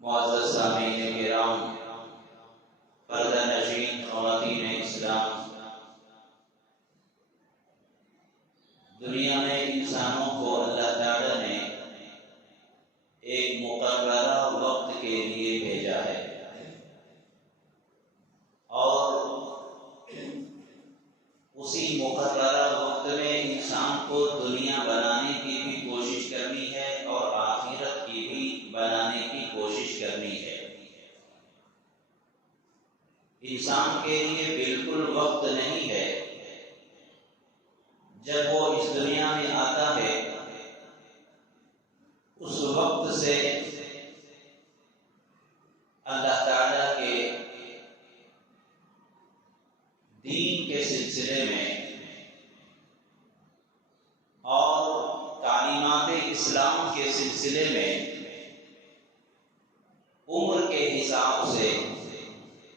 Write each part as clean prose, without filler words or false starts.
معزز سامعین کرام، پردہ نشین خواتین اسلام، دنیا میں انسانوں کو اللہ تعالی نے ایک مقررہ وقت کے لیے بھیجا ہے اور اسی مقررہ وقت میں انسان کو دنیا بنانے کی بھی کوشش کرنی ہے اور آخرت کی بھی بنانے کی کوشش کرنی ہے۔ انسان کے لیے بالکل وقت نہیں ہے۔ جب وہ اس دنیا میں آتا ہے اس وقت سے اللہ تعالیٰ کے دین کے سلسلے میں اور تعلیمات اسلام کے سلسلے میں عمر کے حساب سے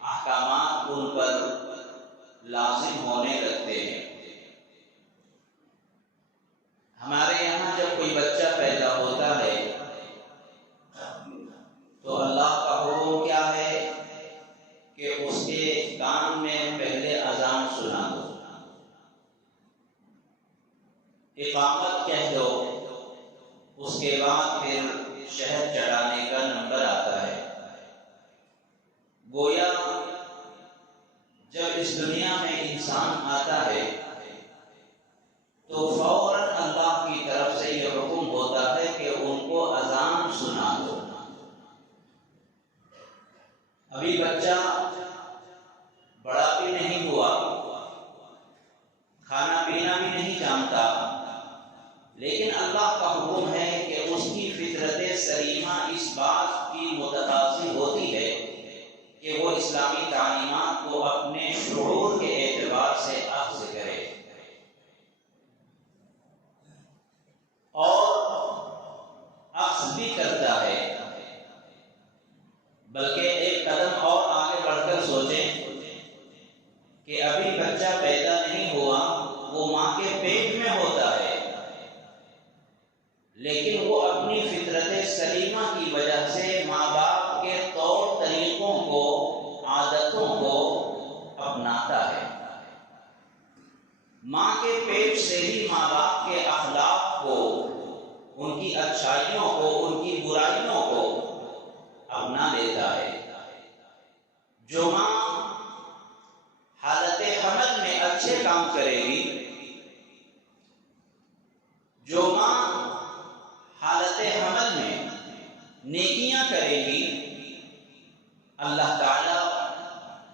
احکامات ان پر لازم ہونے لگتے ہیں۔ ہمارے یہاں جب کوئی بچہ پیدا ہوتا ہے تو اللہ کا حکم کیا ہے کہ اس کے کان میں پہلے اذان سنا دو، اقامت کہہ دو، اس کے بعد پھر شہد چڑھانے کا نمبر آتا ہے۔ گویا جب اس دنیا میں انسان آتا ہے تو فوراً اللہ کی طرف سے یہ حکم ہوتا ہے کہ ان کو اذان سنا دو۔ ابھی بچہ بڑا بھی نہیں ہوا، کھانا پینا بھی نہیں جانتا، لیکن اللہ کا حکم ہے کہ اس کی فطرت سلیمہ اس بات کی متقاضی ہوتی ہے کہ وہ اسلامی تعلیمات کو اپنے شعور کے اعتبار سے اخذ کرے اور اخذ بھی کرتا ہے، بلکہ ایک قدم اور آگے بڑھ کر سوچیں کہ ابھی بچہ پیدا نہیں ہوا، وہ ماں کے پیٹ میں ہوتا ہے، لیکن وہ اپنی فطرت سلیمہ کی وجہ سے ماں باپ کے طور طریقوں کو، عادتوں کو اپناتا ہے۔ ماں کے پیٹ سے ہی ماں باپ کے اخلاق کو، ان کی اچھائیوں کو، ان کی برائیوں کو اپنا لیتا ہے۔ جو ماں حالت حمل میں اچھے کام کرے گی، جو ماں حالت حمل میں نیکیاں کرے گی، اللہ تعالیٰ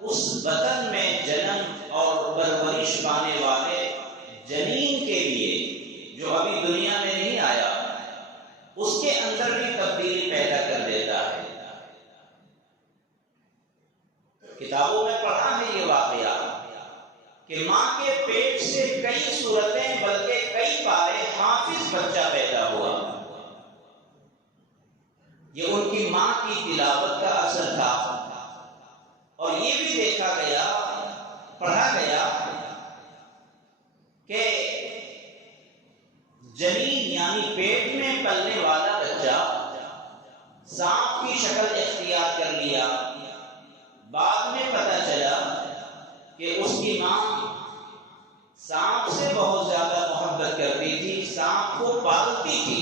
اس بطن میں جنم اور پرورش پانے والے جنین کے لیے جو ابھی دنیا میں نہیں آیا، اس کے اندر بھی تبدیلی پیدا کر دیتا ہے۔ کتابوں میں پڑھا ہے یہ واقعہ کہ ماں کے پیٹ سے کئی صورتیں بلکہ کئی پارے حافظ بچہ پیدا ہوا۔ یہ ان کی ماں کی تلاوت کا اثر تھا، اور یہ بھی دیکھا گیا، پڑھا گیا کہ جنین یعنی پیٹ میں پلنے والا بچہ سانپ کی شکل اختیار کر لیا۔ بعد میں پتہ چلا کہ اس کی ماں سانپ سے بہت زیادہ محبت کرتی تھی، سانپ کو پالتی تھی،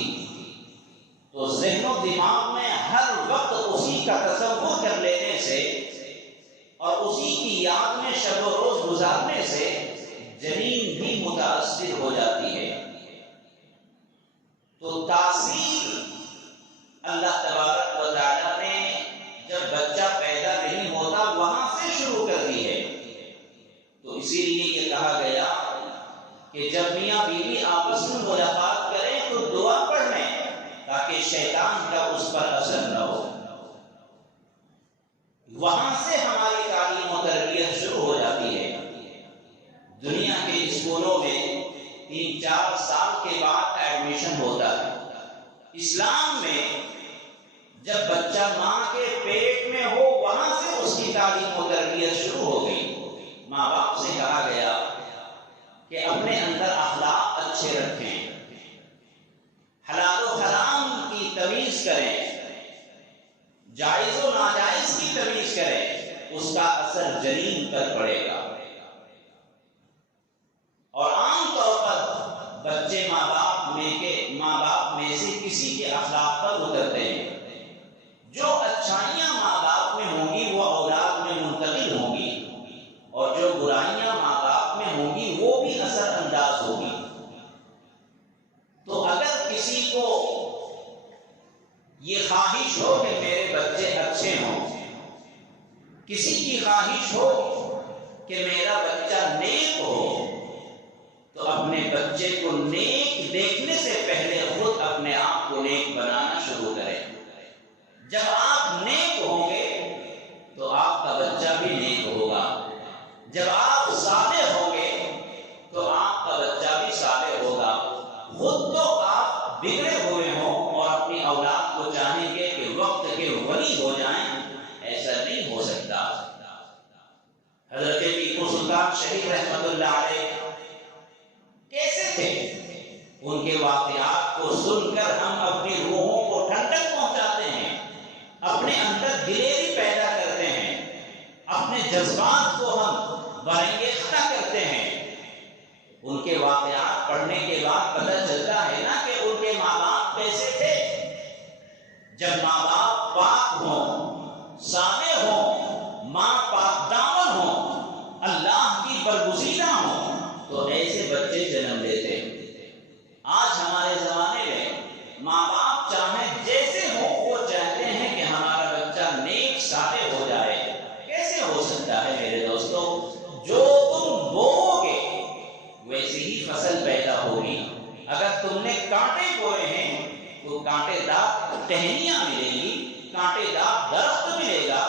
تو ذہن و دماغ میں ہر وقت اسی کا تصور کر لینے سے اور اسی کی یاد میں شب و روز گزارنے سے جنین بھی متاثر ہو جاتی ہے۔ تو تاثیر اللہ تبارک و تعالیٰ نے جب بچہ پیدا نہیں ہوتا وہاں سے شروع کر دی ہے۔ تو اسی لیے یہ کہا گیا کہ جب میاں بیوی آپس میں ملاقات کریں تو دعا پڑھ لیں تاکہ شیطان کا اس پر اثر نہ ہو۔ وہاں سے ہماری تعلیم و تربیت شروع ہو جاتی ہے۔ دنیا کے اسکولوں میں 3-4 سال کے بعد ایڈمیشن ہوتا ہے۔ اسلام میں جب بچہ ماں کے پیٹ میں ہو وہاں سے اس کی تعلیم و تربیت شروع ہو گئی۔ ماں باپ سے کہا گیا کہ اپنے اندر اخلاق اچھے رکھیں، حلال و حرام کی تمیز کریں، جائز و ناجائز کی تمیز کرے، اس کا اثر جنین پر پڑے گا۔ اور عام طور پر بچے ماں باپ میں سے کسی کے اخلاق پر اترتے ہیں۔ جو اچھائیاں ماں باپ میں ہوں گی وہ اولاد میں منتقل ہوں گی، اور جو برائیاں ماں باپ میں ہوں گی وہ بھی اثر انداز ہوگی۔ تو اگر کسی کو یہ خواہش ہو کہ میرے بچے اچھے ہوں، کسی کی خواہش ہو کہ میرا بچہ نیک ہو، تو اپنے بچے کو نیک دیکھنے سے پہلے خود اپنے آپ کو نیک بنانا شروع کریں۔ جب آپ نیک ہوں گے تو آپ کا بچہ بھی نیک ہوگا۔ جب آپ صالح ہوں گے تو آپ کا بچہ بھی صالح ہوگا۔ خود تو آپ بگڑے ہوئے ہوں اور اپنی اولاد کو چاہیں گے کہ وقت کے ولی ہو جائیں، ایسا نہیں ہو سکتا۔ حضرت ٹیپو سلطان شہید رحمت اللہ علیہ کیسے تھے؟ ان کے واقعات کو سن کر ہم اپنی روحوں کو ٹھنڈک پہنچاتے ہیں، اپنے اندر دلیری پیدا کرتے ہیں، اپنے جذبات کو ہم برانگیختہ کرتے ہیں۔ ان کے واقعات پڑھنے کے بعد پتہ چلتا ہے نا کہ ان کے ماں باپ کیسے تھے۔ جب ماں باپ پاک ہوں، صالح ہوں، ماں پاک دامن ہوں، اللہ کی برگزیدہ ہوں، تو ایسے بچے جنم لیتے ہیں۔ آج ہمارے زمانے میں ماں باپ چاہیں جیسے ہوں، وہ چاہتے ہیں کہ ہمارا بچہ نیک صالح ہو جائے۔ کیسے ہو سکتا ہے میرے دوستو؟ جو تم بوؤ گے ویسی ہی فصل پیدا ہوگی۔ اگر تم نے کانٹے بوئے ہیں تو کانٹے دار ٹہنیاں ملیں گی، کانٹے دار درخت ملے گا،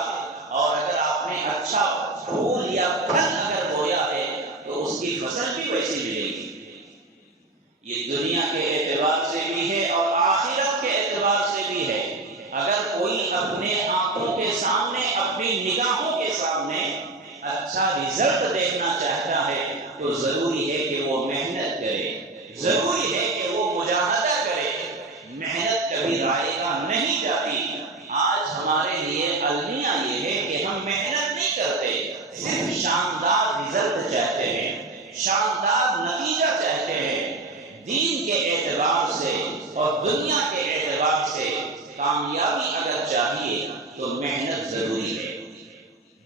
اور اگر آپ نے اچھا پھول یا پھل اگر بویا ہے تو اس کی فصل بھی ویسی ملے گی۔ یہ دنیا کے اعتبار سے بھی ہے اور آخرت کے اعتبار سے بھی ہے۔ اگر کوئی اپنے آنکھوں کے سامنے، اپنی نگاہوں کے سامنے اچھا رزلٹ دیکھنا چاہتا ہے تو ضروری ہے کہ وہ محنت کرے، ضروری ہے کہ وہ مجاہدہ کرے۔ محنت کبھی رائے گا نہیں جاتی۔ آج ہمارے لیے المیہ یہ ہے کہ ہم محنت نہیں کرتے، صرف شاندار رزلٹ چاہتے ہیں، شاندار نتیجہ چاہتے ہیں۔ دین کے اعتبار سے اور دنیا کے اعتبار سے کامیابی اگر چاہیے تو محنت ضروری ہے۔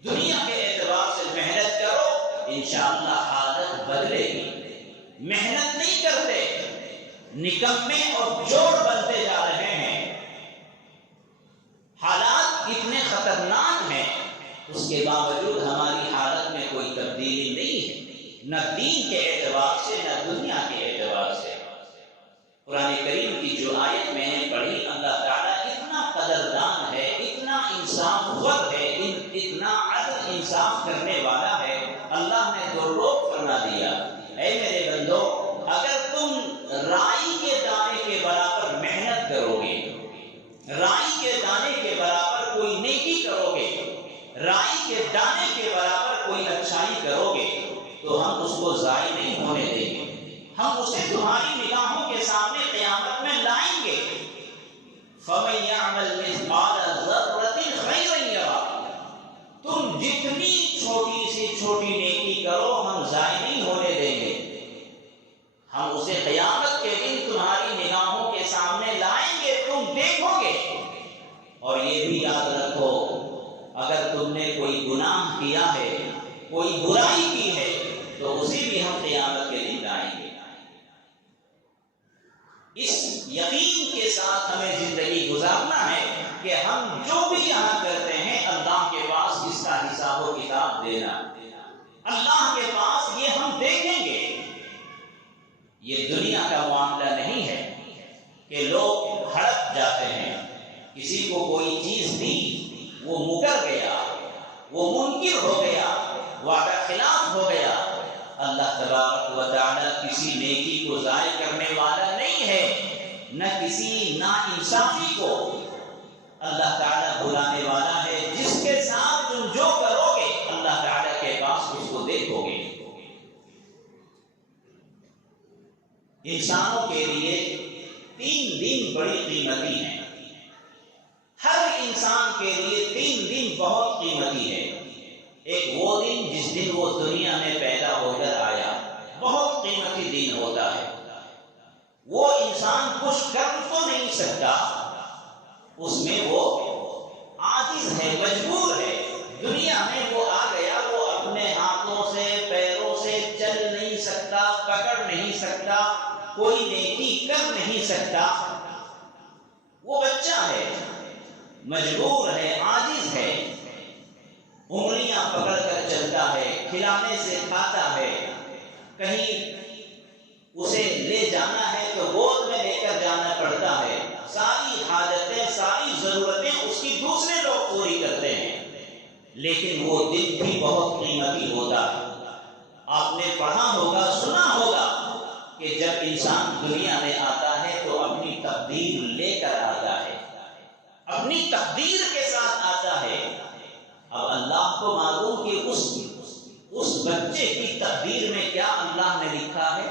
دنیا کے اعتبار سے محنت کرو، انشاءاللہ حالت بدلے گی۔ محنت نہیں کرتے، نکمے اور جوڑ بنتے جا رہے ہیں۔ حالات اتنے خطرناک ہیں، اس کے باوجود ہماری حالت میں کوئی تبدیلی نہیں ہے، نہ دین کے اعتبار سے نہ دنیا کے اعتبار سے۔ قرآن کریم کی جو آیت میں نے پڑھی، اللہ تعالیٰ اتنا قدردان ہے، اتنا انصاف ور ہے، اتنا عدل انصاف کرنے والا ہے۔ اللہ نے دو روک فرما دیا، اے میرے بندو، اگر تم رائی کے دانے کے برابر محنت کرو گے، رائی کے دانے کے برابر کوئی نیکی کرو گے، رائی کے دانے کے برابر کوئی اچھائی کرو گے، تو ہم اس کو ضائع نہیں ہونے دیں گے، ہم اسے تمہاری نگاہوں کے سامنے قیامت میں لائیں گے۔ فَمَن يَعْمَلْ مِثْقَالَ ذَرَّةٍ خَيْرًا يَرَهُ، تم جتنی چھوٹی سے چھوٹی نیکی کرو ہم ضائع نہیں ہونے دیں گے، ہم اسے قیامت کے دن تمہاری نگاہوں کے سامنے لائیں گے، تم دیکھو گے۔ اور یہ بھی یاد رکھو، اگر تم نے کوئی گناہ کیا ہے، کوئی برائی کی ہے، تو اسے بھی ہم قیامت کے دن لائیں گے۔ اس یقین کے ساتھ ہمیں زندگی گزارنا ہے کہ ہم جو بھی یہاں کرتے ہیں اللہ کے پاس اس کا حساب و کتاب دینا، اللہ کے پاس یہ ہم دیکھیں گے۔ یہ دنیا کا معاملہ نہیں ہے کہ لوگ ہڑپ جاتے ہیں، کسی کو کوئی چیز دی، وہ مکر گیا، وہ منکر ہو گیا، وعدہ خلاف ہو گیا۔ اللہ تبارک و تعالی کسی نیکی کو ضائع کرنے والا نہیں ہے، نہ کسی ناانصافی کو اللہ تعالیٰ بلانے والا ہے۔ جس کے ساتھ تم جو کرو گے اللہ تعالیٰ کے پاس اس کو دیکھو گے۔ انسانوں کے لیے 3 دن بڑی قیمتی ہیں۔ ہر انسان کے لیے 3 دن بہت قیمتی ہے۔ ایک وہ دن جس دن وہ دنیا میں پیدا ہو کر آیا، بہت قیمتی دن ہوتا ہے۔ وہ انسان کچھ کر تو نہیں سکتا، اس میں وہ عاجز ہے، مجبور ہے۔ دنیا میں وہ آ گیا، وہ اپنے ہاتھوں سے پیروں سے چل نہیں سکتا، پکڑ نہیں سکتا، کوئی نیکی کر نہیں سکتا۔ وہ بچہ ہے، مجبور ہے، عاجز ہے، انگلیاں پکڑ کر چلتا ہے، کھلانے سے کھاتا ہے، کہیں اسے لے جانا ہے تو گود میں لے کر جانا پڑتا ہے، ساری حاجتیں، ساری ضرورتیں اس کی دوسرے لوگ پوری کرتے ہیں۔ لیکن وہ دن بھی بہت قیمتی ہوتا ہے۔ آپ نے پڑھا ہوگا، سنا ہوگا کہ جب انسان دنیا میں آتا ہے تو اپنی تقدیر لے کر آتا ہے، اپنی تقدیر کے ساتھ آتا ہے۔ اب اللہ کو معلوم کہ اس بچے کی تقدیر میں کیا اللہ نے لکھا ہے۔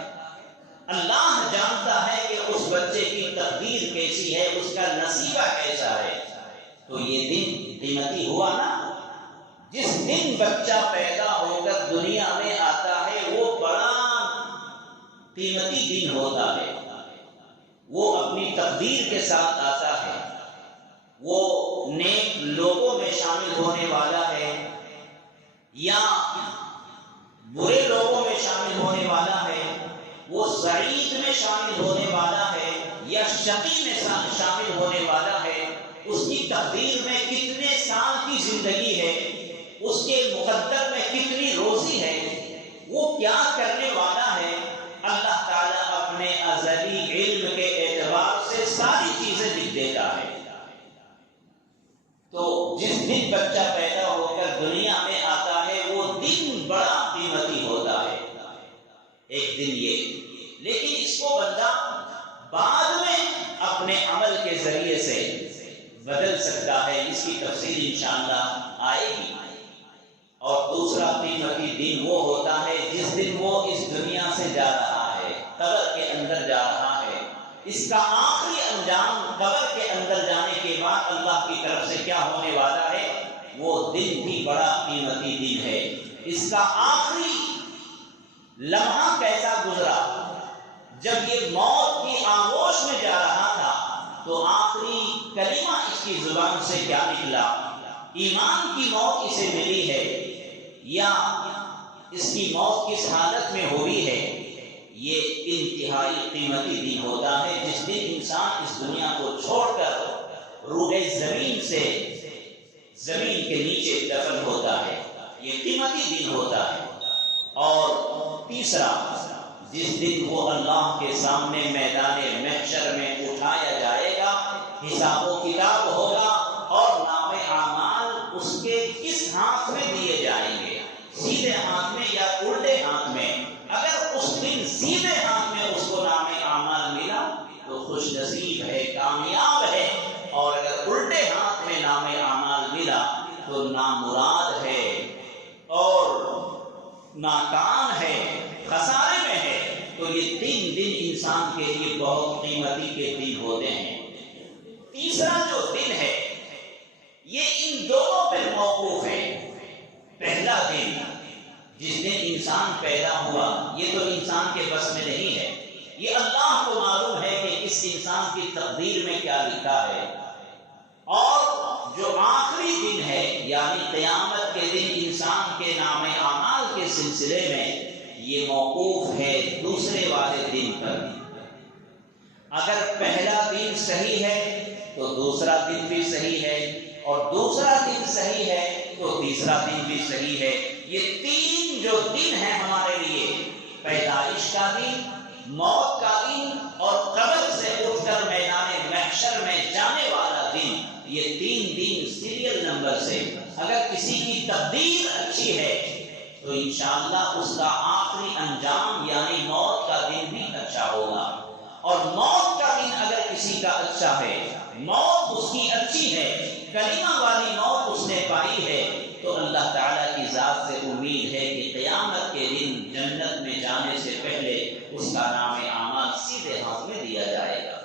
اللہ جانتا ہے کہ اس بچے کی تقدیر کیسی ہے، اس کا نصیبہ کیسا ہے۔ تو یہ دن قیمتی ہوا نا۔ جس دن بچہ پیدا ہو کر دنیا میں آتا ہے وہ بڑا قیمتی دن ہوتا ہے۔ وہ اپنی تقدیر کے ساتھ آتا ہے، وہ نیک لوگوں میں شامل ہونے والا ہے یا برے لوگوں میں شامل ہونے والا ہے، وہ سعید میں شامل ہونے والا ہے یا شقی میں شامل ہونے والا ہے، اس کی تقدیر میں کتنے سال کی زندگی ہے، اس کے مقدر میں کتنی روزی ہے، وہ کیا کرنے والا ہے، اللہ تعالیٰ اپنے ازلی علم کے اعتبار سے ساری چیزیں لکھ دیتا ہے۔ تو جس دن بچہ پیدا ہو کر دنیا میں آتا ہے وہ دن بڑا قیمتی ہوتا ہے۔ ایک دن یہ، لیکن اس کو بندہ بعد میں اپنے عمل کے ذریعے سے بدل سکتا ہے، اس کی تفصیل انشاءاللہ آئے گی۔ اور دوسرا قیمتی دن وہ ہوتا ہے جس دن وہ اس دنیا سے جا رہا ہے، قبر کے اندر جا رہا ہے۔ اس کا آخری انجام قبر کے اندر جانے کے بعد اللہ کی طرف سے کیا ہونے والا ہے، وہ دن بھی بڑا قیمتی دن ہے۔ اس کا آخری لمحہ کیسا گزرا، جب یہ موت کی آغوش میں جا رہا تھا تو آخری کلمہ اس کی زبان سے کیا نکلا، ایمان کی موت اسے ملی ہے یا اس کی موت کس حالت میں ہوئی ہے۔ یہ انتہائی قیمتی دن ہوتا ہے جس دن انسان اس دنیا کو چھوڑ کر روح زمین سے زمین کے نیچے دفن ہوتا ہے، یہ قیمتی دن ہوتا ہے۔ اور تیسرا، جس دن وہ اللہ کے سامنے میدان محشر میں اٹھایا جائے گا، حساب و کتاب ہوگا اور نام اعمال اس کے کس ہاتھ میں دیے جائیں گے، سیدھے ہاتھ میں یا الٹے ہاتھ میں۔ اگر اس دن سیدھے ہاتھ میں اس کو نام اعمال ملا تو خوش نصیب ہے، کامیاب ہے، اور اگر الٹے ہاتھ میں نام اعمال ملا تو نامراد ہے اور ناکام ہے، خسارے میں ہے۔ تو یہ 3 دن انسان کے لیے بہت قیمتی کے دن ہوتے ہیں۔ تیسرا جو دن ہے یہ ان دونوں پر موقوف ہے۔ پہلا دن جس دن انسان پیدا ہوا، یہ تو انسان کے بس میں نہیں ہے، یہ اللہ کو معلوم ہے کہ اس انسان کی تقدیر میں کیا لکھا ہے۔ اور جو آخری دن ہے یعنی قیامت کے دن انسان کے نام اعمال کے سلسلے میں، یہ موقوف ہے دوسرے والے دن پر۔ اگر پہلا دن صحیح ہے تو دوسرا دن بھی صحیح ہے، اور دوسرا دن صحیح ہے تو تیسرا دن بھی صحیح ہے۔ یہ 3 جو دن ہیں ہمارے لیے، پیدائش کا دن، موت کا دن اور قبر سے اٹھ کر میدان محشر میں جانے والا دن، یہ 3 دن سیریل نمبر سے اگر کسی کی تقدیر اچھی ہے تو انشاءاللہ اس کا آخری انجام یعنی موت کا دن بھی اچھا ہوگا۔ اور موت کا دن اگر کسی کا اچھا ہے، موت اس کی اچھی ہے، کلمہ والی موت اس نے پائی ہے، تو اللہ تعالیٰ کی ذات سے امید ہے کہ قیامت کے دن جنت میں جانے سے پہلے اس کا نام اعمال سیدھے ہاتھ میں دیا جائے گا۔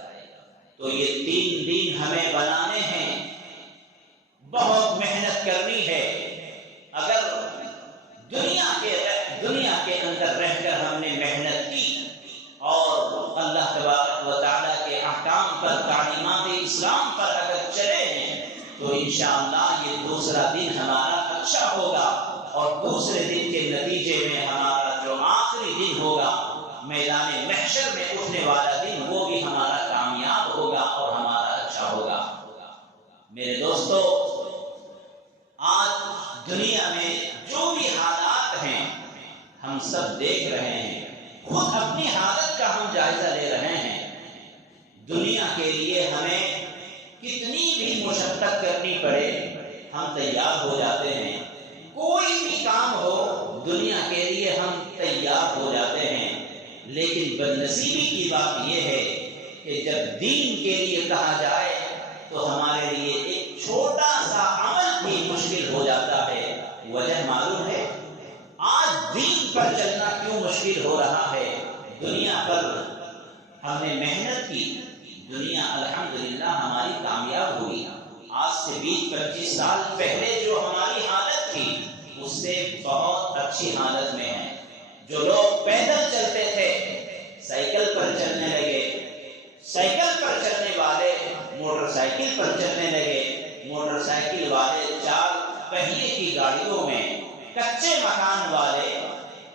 تو یہ 3 دن ہمیں بنانے ہیں، بہت محنت کرنی ہے۔ اگر دنیا کے اندر رہ کر ہم نے محنت کی اور اللہ تبارک و تعالیٰ کے احکام پر، تعلیمات اسلام پر اگر چلے ہیں تو انشاءاللہ یہ دوسرا دن ہمارا اچھا ہوگا، اور دوسرے دن کے نتیجے میں ہمارا جو آخری دن ہوگا میدان محشر میں اٹھنے والا دن، وہ بھی ہمارا کامیاب ہوگا اور ہمارا اچھا ہوگا۔ میرے دوستو، آج دنیا میں جو بھی حالات ہیں ہم سب دیکھ رہے ہیں، خود اپنی حالت کا ہم جائزہ لے رہے ہیں۔ دنیا کے لیے ہمیں کتنی بھی مشقت کرنی پڑے ہم تیار ہو جاتے ہیں، کوئی بھی کام ہو دنیا کے لیے ہم تیار ہو جاتے ہیں، لیکن بدنصیبی کی بات یہ ہے کہ جب دین کے لیے کہا جائے تو ہمارے لیے ایک چھوٹا سا عمل بھی مشکل ہو جاتا ہے۔ وجہ معلوم ہے؟ آج دین پر چلنا کیوں مشکل ہو رہا ہے؟ دنیا پر ہم نے محنت کی، دنیا الحمدللہ ہماری کامیاب ہوئی۔ آج سے 20-25 سال پہلے جو ہماری حالت تھی اس سے بہت اچھی حالت میں ہے۔ جو لوگ پیدل چلتے تھے سائیکل پر چلنے لگے، سائیکل پر چلنے والے موٹر سائیکل پر چلنے لگے، موٹر سائیکل والے 4 پہیے کی گاڑیوں میں، کچے مکان والے،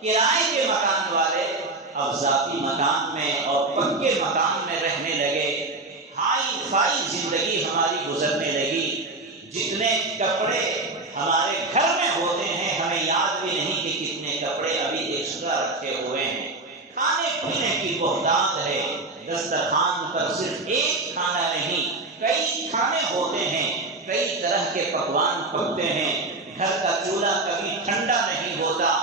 کرائے کے مکان والے اب ذاتی مکان میں اور پکے مکان میں رہنے لگے۔ ہائی فائی زندگی ہماری گزرنے لگی۔ جتنے کپڑے ہمارے گھر میں ہوتے ہیں ہمیں یاد بھی نہیں کہ کتنے کپڑے ابھی ایکسٹرا رکھے ہوئے ہیں۔ کھانے پینے کی بہتات ہے، دسترخوان پر صرف ایک کھانا نہیں کئی کھانے ہوتے ہیں، کئی طرح کے پکوان پکتے ہیں۔ گھر کا چولہا کبھی ٹھنڈا نہیں ہوتا،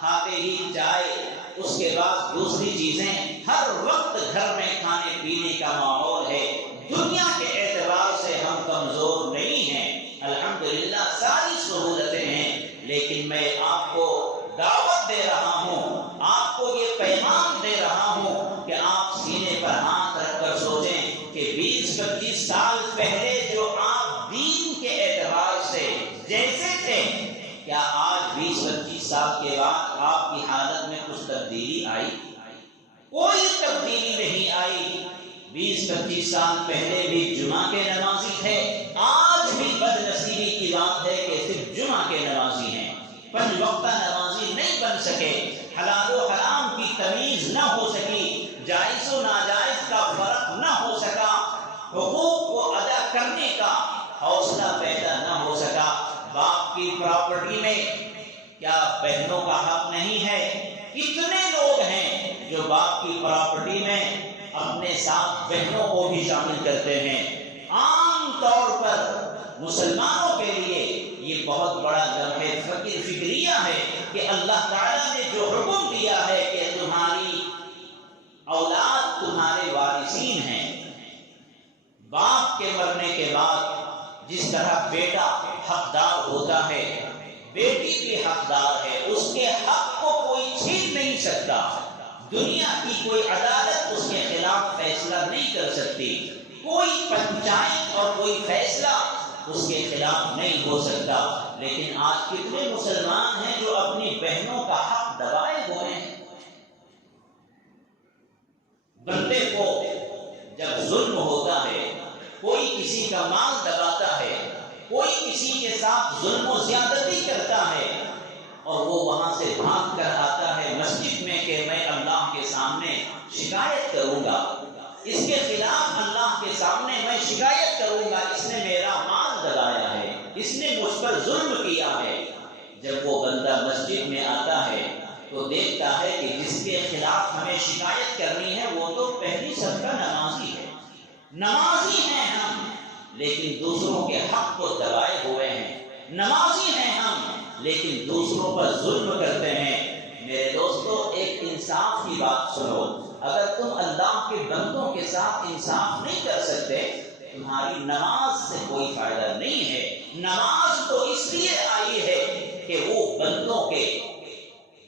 کھاتے ہی چائے، اس کے بعد دوسری چیزیں، ہر وقت گھر میں کھانے پینے کا ماحول ہے۔ دنیا کے اعتبار سے ہم کمزور نہیں ہیں، الحمدللہ ساری سہولتیں ہیں، لیکن میں آپ کو دعوت دے رہا ہوں، آپ کو یہ پیغام دے رہا ہوں کہ آپ سینے پر ہاتھ رکھ کر سوچیں کہ 20-25 سال پہلے جو آپ دین کے اعتبار سے جیسے تھے، کیا آج 20-25 سال کے بعد آپ کی حالت میں کچھ تبدیلی آئی؟ کوئی تبدیلی نہیں آئی۔ 20-25 سال پہلے بھی جمعہ کے نمازی تھے، آج بھی بدنصیبی کی بات ہے کہ صرف جمعہ کے نمازی ہیں، 5 وقتہ نمازی نہیں بن سکے، حلال و حرام کی تمیز نہ ہو سکی، جائز و ناجائز کا فرق نہ ہو سکا، حقوق کو ادا کرنے کا حوصلہ پیدا نہ ہو سکا۔ باپ کی پراپرٹی میں کیا بہنوں کا حق نہیں ہے؟ کتنے لوگ ہیں جو باپ کی پراپرٹی میں اپنے ساتھ بہنوں کو بھی شامل کرتے ہیں۔ عام طور پر مسلمانوں کے لیے یہ بہت بڑا لمحہ فکریہ ہے کہ اللہ تعالیٰ نے جو حکم دیا ہے کہ تمہاری اولاد تمہارے وارثین ہیں، باپ کے مرنے کے بعد جس طرح بیٹا حقدار ہوتا ہے، بیٹی بھی حقدار ہے، اس کے حق کو کوئی چھین نہیں سکتا، دنیا کی کوئی عدالت اس کے خلاف فیصلہ نہیں کر سکتی، کوئی پنچایت اور کوئی فیصلہ اس کے خلاف نہیں ہو سکتا۔ لیکن آج کتنے مسلمان ہیں جو اپنی بہنوں کا حق دبائے ہوئے ہیں۔ بندے کو جب ظلم ہوتا ہے، کوئی کسی کا مال دباتا ہے، کوئی کسی کے ساتھ ظلم و زیادتی کرتا ہے اور وہ وہاں سے بھاگ کر آتا ہے مسجد میں کہ میں اللہ کے سامنے شکایت کروں گا، اس کے خلاف اللہ کے سامنے میں شکایت کروں گا، اس نے میرا مال دبایا ہے، اس نے مجھ پر ظلم کیا ہے۔ جب وہ بندہ مسجد میں آتا ہے تو دیکھتا ہے کہ جس کے خلاف ہمیں شکایت کرنی ہے وہ تو پہلی سب کا نمازی ہے، نمازی ہیں ہم لیکن دوسروں کے حق کو دبائے ہوئے ہیں، نمازی ہیں ہم لیکن دوسروں پر ظلم کرتے ہیں۔ میرے دوستو، ایک انصاف کی بات سنو، اگر تم اللہ کے بندوں کے ساتھ انصاف نہیں کر سکتے، تمہاری نماز سے کوئی فائدہ نہیں ہے۔ نماز تو اس لیے آئی ہے کہ وہ بندوں کے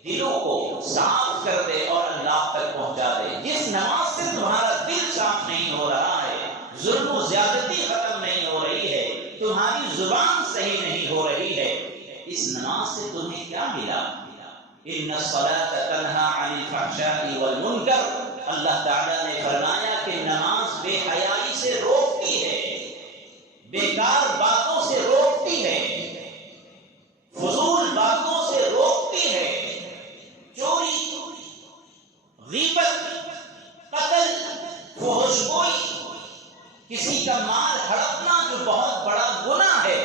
دلوں کو صاف کر دے اور اللہ تک پہنچا دے۔ جس نماز سے تمہارا دل صاف نہیں ہو رہا ہے، ظلم و زیادتی ختم نہیں ہو رہی ہے، تمہاری زبان صحیح صحیح نہیں ہو رہی ہے، اس نماز سے تمہیں کیا ملا؟ ان الصلاۃ تنہی عن الفحشاء والمنکر، اللہ تعالیٰ نے فرمایا کہ نماز بے حیائی سے روکتی ہے، بیکار باتوں سے روکتی ہے، فضول باتوں سے روکتی ہے، چوری، غیبت، قتل، فحش گوئی، کسی کا مال ہڑپنا جو بہت بڑا گناہ ہے،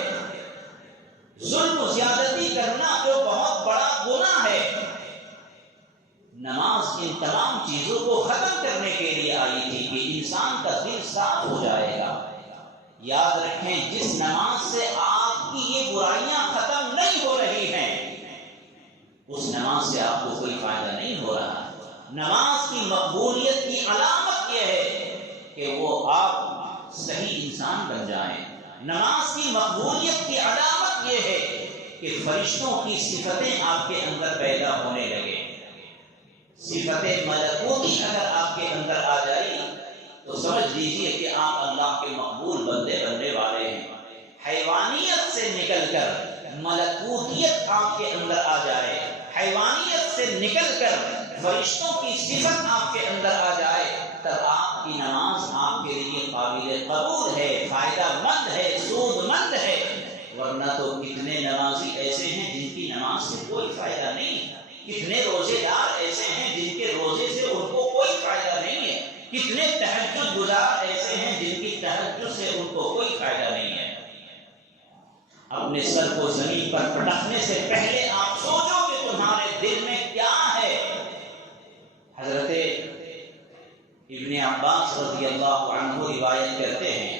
ظلم و زیادتی کرنا جو بہت بڑا گناہ ہے، نماز ان تمام چیزوں کو ختم کرنے کے لیے آئی تھی کہ انسان کا دل صاف ہو جائے گا۔ یاد رکھیں، جس نماز سے آپ کی یہ برائیاں ختم نہیں ہو رہی ہیں، اس نماز سے آپ کو کوئی فائدہ نہیں ہو رہا۔ نماز کی مقبولیت کی علامت یہ ہے کہ وہ آپ صحیح انسان بن جائیں۔ نماز کی مقبولیت کی علامت یہ ہے کہ فرشتوں کی صفتیں آپ کے اندر پیدا ہونے لگے۔ صفت ملکوتی اگر آپ کے اندر آ جائے تو سمجھ لیجیے کہ آپ اللہ کے مقبول بندے بننے والے ہیں۔ حیوانیت سے نکل کر ملکوتیت آپ کے اندر آ جائے، حیوانیت سے نکل کر فرشتوں کی صفت آپ کے اندر آ جائے، تب آپ کی نماز آپ کے لیے قابل قبول ہے، فائدہ مند ہے، سود مند ہے۔ ورنہ تو کتنے نمازی ایسے ہیں جن کی نماز سے کوئی فائدہ نہیں، کتنے روزے دار ایسے ہیں جن کے روزے سے ان کو کوئی فائدہ نہیں ہے، کتنے تہجد گزار ایسے ہیں جن کی تہجد سے ان کو کوئی فائدہ نہیں ہے۔ اپنے سر کو زمین پر پٹکنے سے پہلے آپ سوچو کہ تمہارے دل میں کیا ہے۔ حضرت ابن عباس رضی اللہ عنہ روایت کرتے ہیں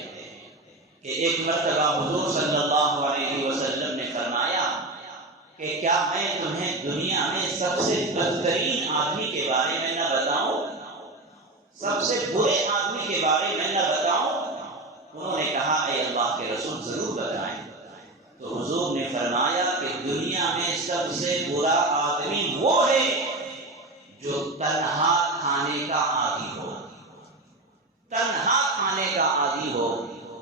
کہ ایک مرتبہ حضور صلی اللہ علیہ وسلم نے فرمایا کہ کیا میں تمہیں دنیا میں سب سے بدترین آدمی کے بارے میں نہ بتاؤں، سب سے برے آدمی کے بارے میں نہ بتاؤں؟ انہوں نے کہا اے اللہ کے رسول ضرور بتائیں۔ تو حضور نے فرمایا کہ دنیا میں سب سے برا آدمی وہ ہے جو تنہا کھانے کا عادی ہو، تنہا کھانے کا عادی ہو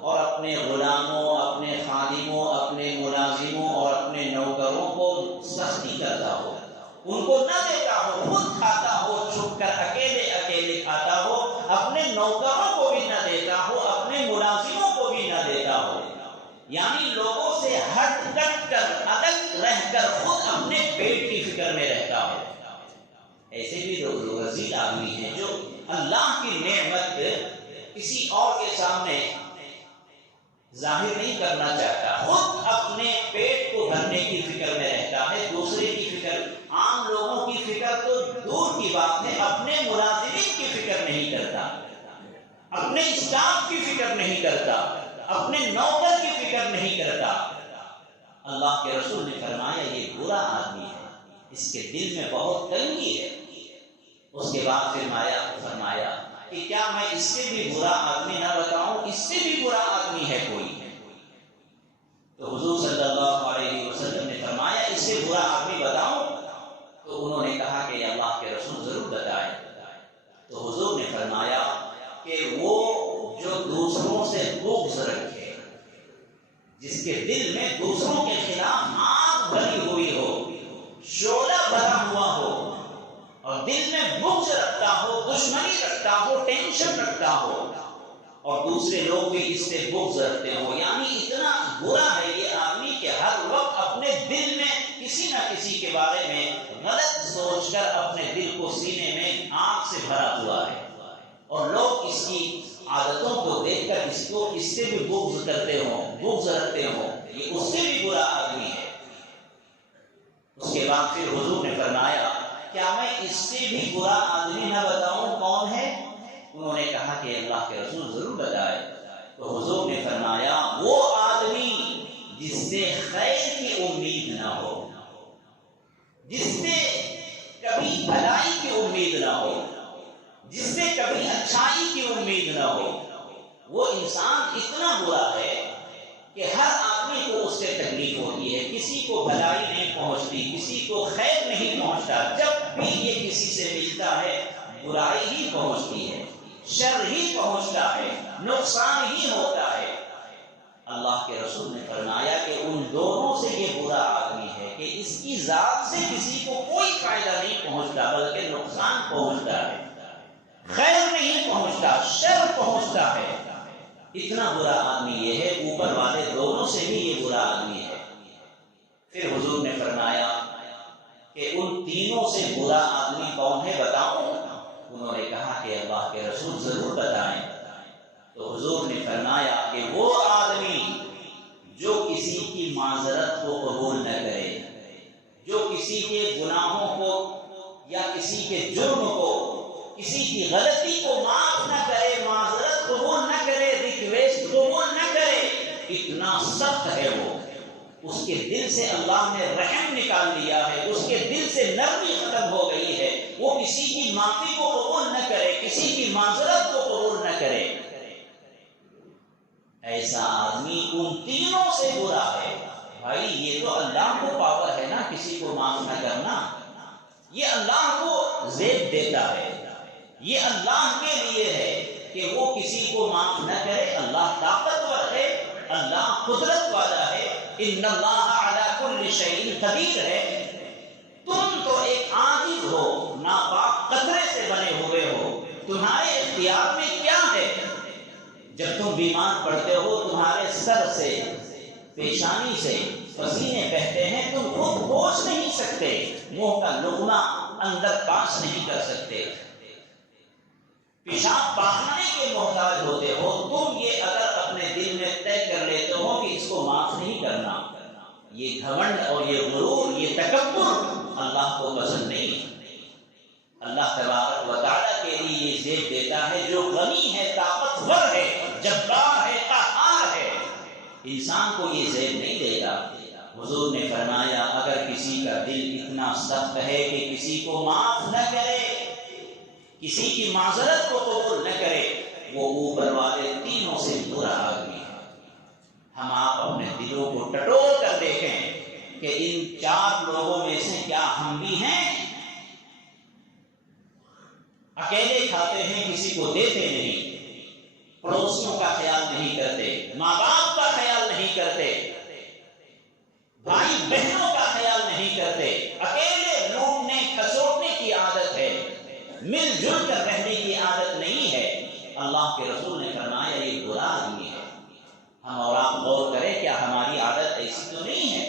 اور اپنے غلاموں، اپنے خادموں، اپنے ملازموں اور اپنے نوکروں کو سختی کرتا ہو، ان کو نہ دیتا ہو، خود کھاتا ہو، چھپ کر اکیلے اکیلے کھاتا ہو، اپنے نوکروں کو بھی نہ دیتا ہو، اپنے ملازموں کو بھی نہ دیتا ہو، یعنی لوگوں سے ہٹ کٹ کر الگ رہ کر خود اپنے پیٹ کی فکر میں رہتا ہو۔ ایسے بھی لوگ رذیل آدمی ہیں جو اللہ کی نعمت کسی اور کے سامنے ظاہر نہیں کرنا چاہتا، خود اپنے پیٹ کو بھرنے کی فکر میں رہتا ہے، دوسرے کی فکر، عام لوگوں کی فکر تو دور کی بات ہے، اپنے ملازمین کی فکر نہیں کرتا، اپنے اسٹاف کی فکر نہیں کرتا، اپنے نوکر کی فکر نہیں کرتا۔ اللہ کے رسول نے فرمایا یہ برا آدمی ہے، اس کے دل میں بہت تنگی ہے۔ اس کے بعد فرمایا کہ کیا میں اس سے بھی برا آدمی نہ بتاؤں، اس سے بھی برا آدمی ہے کوئی؟ تو حضور صلی اللہ علیہ وسلم نے فرمایا اس سے برا آدمی بتاؤں؟ تو انہوں نے کہا کہ اللہ کے رسول ضرور بتائیں۔ تو حضور نے فرمایا کہ وہ جو دوسروں سے بغض رکھے، جس کے دل میں دوسروں کے خلاف آگ بھری ہوئی ہو، شعلہ بھرا ہوا ہو، اور دل میں بغض رکھتا ہو، دشمنی رکھتا ہو، ٹینشن رکھتا ہو، اور دوسرے لوگ بھی اس سے بغض رکھتے ہو، یعنی اتنا برا ہے یہ آدمی کہ ہر وقت اپنے دل میں کسی نہ کسی کے بارے میں غلط سوچ کر اپنے دل کو سینے میں آگ سے بھرا ہوا ہے، اور لوگ اس کی عادتوں کو دیکھ کر اس سے بھی بغض کرتے ہوں، بغض رکھتے ہوں، یہ اس سے بھی برا آدمی ہے۔ اس کے بعد پھر حضور نے فرمایا کیا میں اس سے بھی برا آدمی نہ بتاؤں؟ کون ہے؟ انہوں نے کہا کہ اللہ کے رسول ضرور بتائے۔ تو حضور نے فرمایا وہ آدمی جس سے خیر کی امید نہ ہو، جس سے کبھی بھلائی کی امید نہ ہو، جس سے کبھی اچھائی کی امید نہ ہو، وہ انسان اتنا برا ہے کہ ہر آدمی کو اس سے تکلیف ہوتی ہے، کسی کو بھلائی نہیں پہنچتی، کسی کو خیر نہیں پہنچتا، جب بھی یہ کسی سے ملتا ہے برائی ہی پہنچتی ہے، شر ہی پہنچتا ہے، نقصان ہی ہوتا ہے۔ اللہ کے رسول نے فرمایا کہ ان دونوں سے یہ برا آدمی ہے کہ اس کی ذات سے کسی کو کوئی فائدہ نہیں پہنچتا بلکہ نقصان پہنچتا ہے، خیر نہیں پہنچتا، شر پہنچتا ہے۔ اتنا برا آدمی یہ ہے، اوپر والے دونوں سے بھی یہ برا آدمی ہے۔ پھر حضور نے فرمایا کہ ان تینوں سے برا آدمی کون ہے بتاؤں؟ انہوں نے کہا کہ اللہ کے رسول ضرور بتائیں۔ تو حضور نے فرمایا کہ وہ آدمی جو کسی کی معذرت کو قبول نہ کرے، جو کسی کے گناہوں کو یا کسی کے جرم کو، کسی کی غلطی کو معاف نہ کرے، معذرت قبول نہ کرے، ریکویسٹ قبول نہ کرے، اتنا سخت ہے وہ، اس کے دل سے اللہ نے رحم نکال لیا ہے، اس کے دل سے نرمی ختم ہو گئی ہے، وہ کسی کی معافی کو قبول نہ کرے، کسی کی معذرت کو قبول نہ کرے۔ ایسا آدمی ان تینوں سے برا ہے۔ بھائی یہ تو اللہ کو پاور ہے نا کسی کو معاف نہ کرنا، یہ اللہ کو زیب دیتا ہے، یہ اللہ کے لیے ہے کہ وہ کسی کو معاف نہ کرے۔ اللہ طاقتور ہے، اللہ قدرت والا ہے، ان اللہ علی کل شیء قدیر ہے۔ تم تو ایک عاجز ہو، ناپاک قطرے سے بنے ہوئے ہو، تمہارے اختیار میں کیا ہے؟ جب تم بیمار پڑتے ہو تمہارے سر سے، پیشانی سے پسینے بہتے ہیں، تم خود پہنچ نہیں سکتے، منہ کا لقمہ اندر پاس نہیں کر سکتے، پیشاب پاخانے کے محتاج ہوتے ہو، تم یہ اگر اپنے دل میں طے کر لیتے ہو کہ اس کو معاف نہیں کرنا، یہ گھمنڈ اور یہ غرور، یہ تکبر اللہ کو پسند نہیں۔ اللہ تبارک و تعالیٰ کے لیے یہ زیب دیتا ہے جو غنی ہے، طاقتور ہے، جبار ہے، قہار ہے، انسان کو یہ زیب نہیں دیتا۔ حضور نے فرمایا اگر کسی کا دل اتنا سخت ہے کہ کسی کو معاف نہ کرے، کسی کی معذرت کو قبول نہ کرے، وہ اوپر والے تینوں سے برا آدمی ہے۔ ہم آپ اپنے دلوں کو ٹٹول کر دیکھیں کہ ان چار لوگوں میں سے کیا ہم بھی ہیں؟ اکیلے کھاتے ہیں، کسی کو دیتے نہیں، پڑوسیوں کا خیال نہیں کرتے، ماں باپ کا خیال نہیں کرتے، بھائی بہنوں کا خیال نہیں کرتے، اکیلے لوٹنے کھسوٹنے کی عادت ہے، مل جل کر رہنے کی عادت نہیں ہے۔ اللہ کے رسول نے فرمایا یہ برا آدمی ہے۔ ہم اور آپ غور کریں کیا ہماری عادت ایسی تو نہیں ہے؟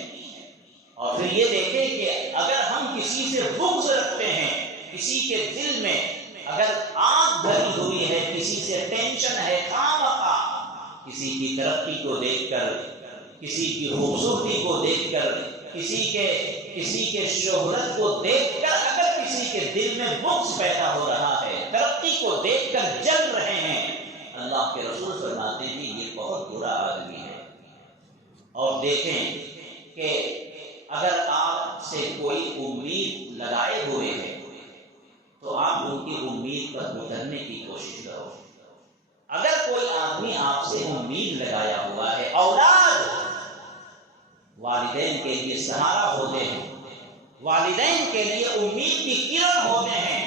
اور پھر یہ دیکھیں کہ اگر ہم کسی سے بغض رکھتے ہیں، کسی کے دل میں اگر آگ بھری ہوئی ہے، کسی سے ٹینشن ہے، خواہ کسی کی ترقی کو دیکھ کر، کسی کی خوبصورتی کو دیکھ کر، کسی کے شہرت کو دیکھ کر اگر کسی کے دل میں بغض پیدا ہو رہا ہے، ترقی کو دیکھ کر جل رہے ہیں، اللہ کے رسول فرماتے ہیں یہ بہت برا آدمی ہے۔ اور دیکھیں کہ اگر آپ سے کوئی امید لگائے ہوئے ہے تو آپ ان کی امید پر اترنے کی کوشش کرو۔ اگر کوئی آدمی آپ سے امید لگایا ہوا ہے، اولاد والدین کے لیے سہارا ہوتے ہیں، والدین کے لیے امید کی کرن ہوتے ہیں،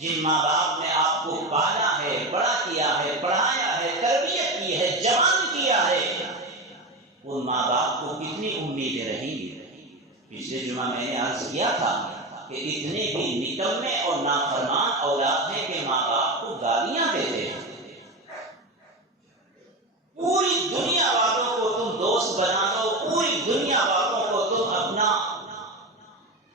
جن ماں باپ نے آپ کو پالا ہے، بڑا کیا ہے، پڑھایا ہے، تربیت کی ہے، جوان کیا ہے، ان ماں باپ کو کتنی امیدیں رہیں گی۔ پچھلے جمعہ میں نے عرض کیا تھا کہ اتنے بھی نکمے اور نافرمان اولاد ہیں کہ ماں باپ کو گالیاں دیتے ہیں۔ پوری دنیا والوں کو تم دوست بنا دو، پوری دنیا والوں کو تم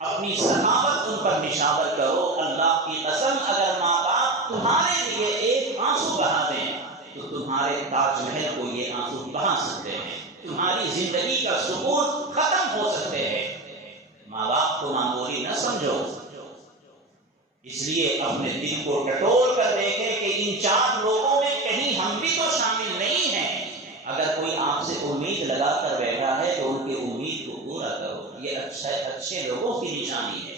اپنی سخاوت ان پر نشاور کرو، اللہ کی قسم اگر ماں باپ تمہارے لیے ایک آنسو بہا دیں تو تمہارے تاج محل کو یہ آنسو بہا سکتے ہیں، تمہاری زندگی کا سکون ختم ہو سکتے ہیں۔ ماں باپ کو معمولی نہ سمجھو۔ اس لیے اپنے دل کو ٹٹول کر دیکھیں کہ ان چار لوگوں میں کہیں ہم بھی تو شامل نہیں ہیں۔ اگر کوئی آپ سے امید لگا کر بیٹھا ہے تو ان کی امید کو پورا کرو، یہ اچھے لوگوں کی نشانی ہے۔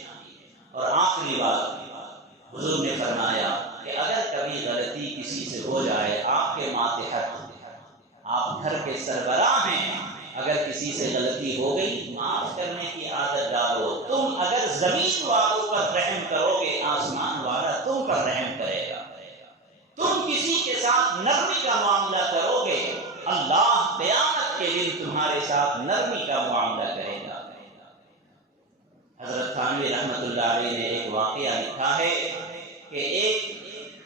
اور آخری بات، حضور نے فرمایا کہ اگر کبھی غلطی کسی سے ہو جائے، آپ کے ماتحت، آپ گھر کے سربراہ ہیں، اگر کسی سے غلطی ہو گئی معاف کرنے کی عادت ڈالو۔ تم اگر زمین والوں پر رحم کرو گے، آسمان والا تم پر رحم کرے گا۔ تم کسی کے ساتھ نرمی کا معاملہ کرو گے، اللہ قیامت کے معاملہ کرے گا۔ حضرت تھانوی رحمۃ اللہ علیہ نے ایک واقعہ لکھا ہے کہ ایک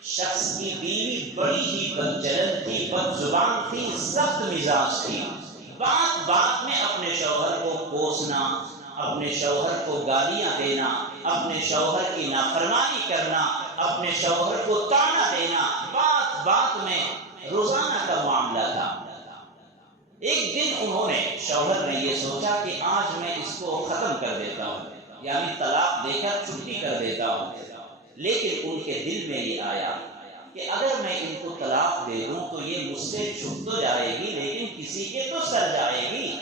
شخص کی بیوی بڑی ہی بدچلن تھی، بد زبان تھی، سخت مزاج تھی، بات بات میں اپنے شوہر کو کوسنا، اپنے شوہر کو گالیاں دینا، اپنے شوہر کی نافرمانی کرنا، اپنے شوہر کو طعنہ دینا، بات بات میں روزانہ کا معاملہ تھا۔ ایک دن انہوں نے، شوہر نے یہ سوچا کہ آج میں اس کو ختم کر دیتا ہوں، یعنی طلاق دے کر چھٹی کر دیتا ہوں، لیکن ان کے دل میں یہ آیا کہ اگر میں ان کو طلاق دے دوں تو یہ مجھ سے چھپ تو جائے گی لیکن کسی کے تو سر جائے گی،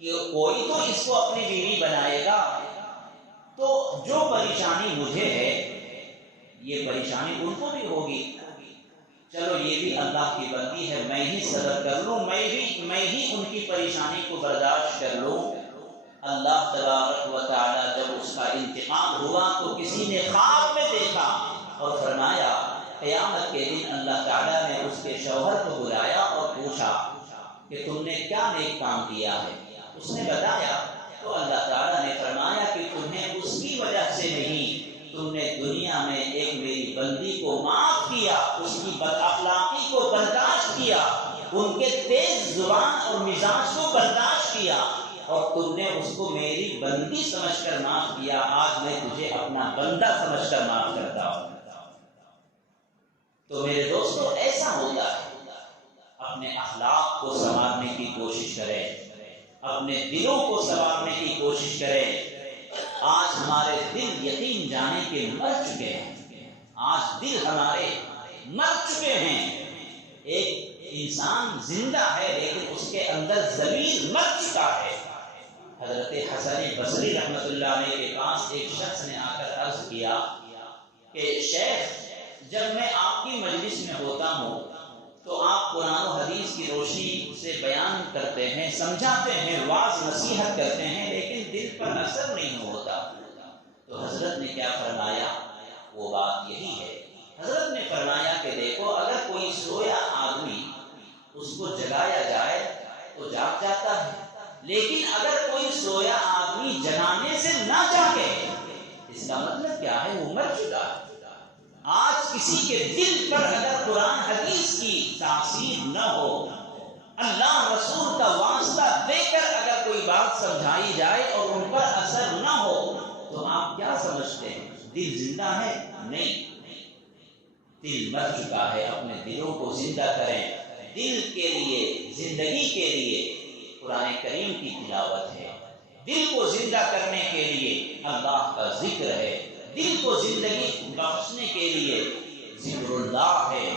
کہ کوئی تو اس کو اپنی بیوی بنائے گا، تو جو پریشانی مجھے ہے یہ پریشانی ان کو بھی ہوگی، چلو یہ بھی اللہ کی بندی ہے، میں ہی صبر کر لوں، میں ہی ان کی پریشانی کو برداشت کر لوں۔ اللہ تبارک و تعالی جب اس کا انتقام ہوا تو کسی نے خواب میں دیکھا اور فرمایا، قیامت کے دن اللہ تعالیٰ نے اس کے شوہر کو بلایا اور پوچھا کہ تم نے کیا نیک کام کیا ہے؟ اس نے بتایا تو اللہ تعالیٰ نے فرمایا کہ تمہیں اس کی وجہ سے نہیں، تم نے دنیا میں ایک میری بندی کو معاف کیا، اس کی بد اخلاقی کو برداشت کیا، ان کے تیز زبان اور مزاج کو برداشت کیا، اور تم نے اس کو میری بندی سمجھ کر معاف کیا، آج میں تجھے اپنا بندہ سمجھ کر معاف کرتا ہوں۔ تو میرے دوستو ایسا ہوتا ہے، اپنے اخلاق کو سنوارنے کی کوشش کریں، اپنے دلوں کو سنوارنے کی کوشش کریں۔ آج ہمارے دل یقین جانے کے مر چکے ہیں، آج دل ہمارے مر چکے ہیں۔ ایک انسان زندہ ہے لیکن اس کے اندر ضمیر مر چکا ہے۔ حضرت حسن بصری رحمۃ اللہ علیہ کے پاس ایک شخص نے آ کر عرض کیا کہ شیخ، جب میں آپ کی مجلس میں ہوتا ہوں تو آپ قرآن و حدیث کی روشنی سے بیان کرتے ہیں، سمجھاتے ہیں، واعظ نصیحت کرتے ہیں، لیکن دل پر اثر نہیں ہوتا۔ تو حضرت نے کیا فرمایا؟ وہ بات یہی ہے۔ حضرت نے فرمایا کہ دیکھو، اگر کوئی سویا آدمی اس کو جگایا جائے تو جاگ جاتا ہے، لیکن اگر کوئی سویا آدمی جگانے سے نہ جاگے، اس کا مطلب کیا ہے؟ وہ مر چکا ہے۔ آج کسی کے دل پر اگر قرآن حدیث کی تاثیر نہ ہو، اللہ رسول کا واسطہ دے کر اگر کوئی بات سمجھائی جائے اور ان پر اثر نہ ہو، تو آپ کیا سمجھتے ہیں؟ دل زندہ ہے؟ نہیں، دل مر چکا ہے۔ اپنے دلوں کو زندہ کریں۔ دل کے لیے، زندگی کے لیے قرآن کریم کی تلاوت ہے، دل کو زندہ کرنے کے لیے اللہ کا ذکر ہے، دل کو زندگی بخشنے کے لیے ذکر اللہ ہے،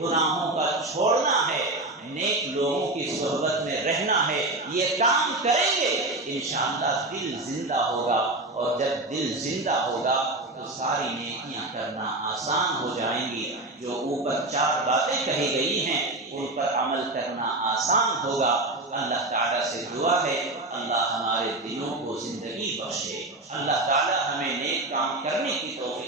گناہوں کا چھوڑنا ہے، نیک لوگوں کی صحبت میں رہنا ہے۔ یہ کام کریں گے انشاءاللہ دل زندہ ہوگا، اور جب دل زندہ ہوگا تو ساری نیکیاں کرنا آسان ہو جائیں گی۔ جو اوپر 4 باتیں کہی گئی ہیں ان پر عمل کرنا آسان ہوگا۔ اللہ تعالیٰ سے دعا ہے اللہ ہمارے دلوں کو زندگی بخشے، اللہ تعالیٰ ہمیں نیک کام کرنے کی توفیق